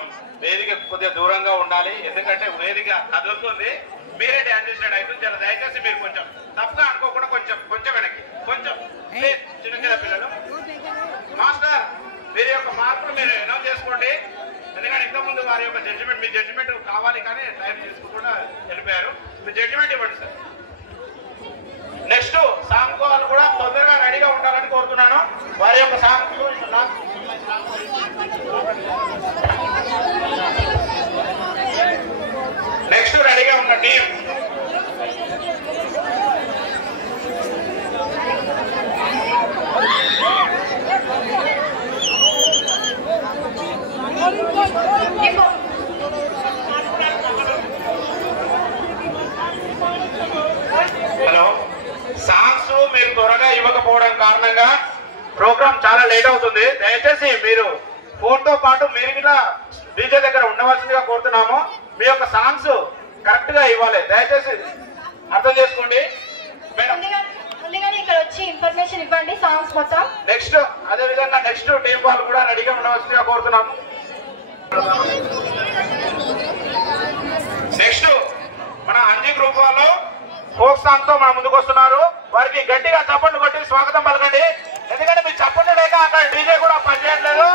కొంచెం వేదిక కొద్దిగా దూరంగా ఉండాలి, ఎందుకంటే వేదిక కదులుతుంది. మీరే డ్యాన్స్ చేసినట్టు అవుతుంది. జర దయచేసి మీరు కొంచెం తప్పుగా అనుకోకుండా కొంచెం కొంచెం వెనక్కి కొంచెం చిన్న చిన్న పిల్లలు. మాస్టర్ మీరు యొక్క మార్పులు మీరు అనౌన్స్ చేసుకోండి, ఎందుకంటే ఇంతకుముందు వారి యొక్క జడ్జిమెంట్, మీ జడ్జిమెంట్ కావాలి కానీ టైం తీసుకోకుండా వెళ్ళిపోయారు. మీ జడ్జిమెంట్ ఇవ్వండి సార్. నెక్స్ట్ సాంగ్ వాళ్ళు కూడా తొందరగా రెడీగా ఉండాలని కోరుతున్నాను. వారి యొక్క సాంగ్ నెక్స్ట్ రెడీగా ఉన్న టీం హలో. సాంగ్స్ మీరు త్వరగా ఇవ్వకపోవడం కారణంగా ప్రోగ్రామ్ చాలా లేట్ అవుతుంది. దయచేసి మీరు ఫోన్తో పాటు మీరు కూడా డీజే దగ్గర ఉండవలసిందిగా కోరుతున్నాము. మీ యొక్క సాంగ్స్ కరెక్ట్ గా ఇవ్వాలి, దయచేసి అర్థం చేసుకోండి. ఇక్కడ వచ్చి ఇన్ఫర్మేషన్ ఇవ్వండి సాంగ్స్ మొత్తం. నెక్స్ట్ అదే విధంగా నెక్స్ట్ టీం వాళ్ళు కూడా రెడీగా ఉండవలసిందిగా కోరుతున్నాము. నెక్స్ట్ మన అంజీ గ్రూప్ వాళ్ళు ఫోక్ సాంగ్ తో మన ముందుకు వస్తున్నారు. వారికి గట్టిగా చప్పట్లు కొట్టి స్వాగతం పలకండి, ఎందుకంటే మీ చప్పట్లు లేక అక్కడ డీజే కూడా పనిచేయట్లేదు.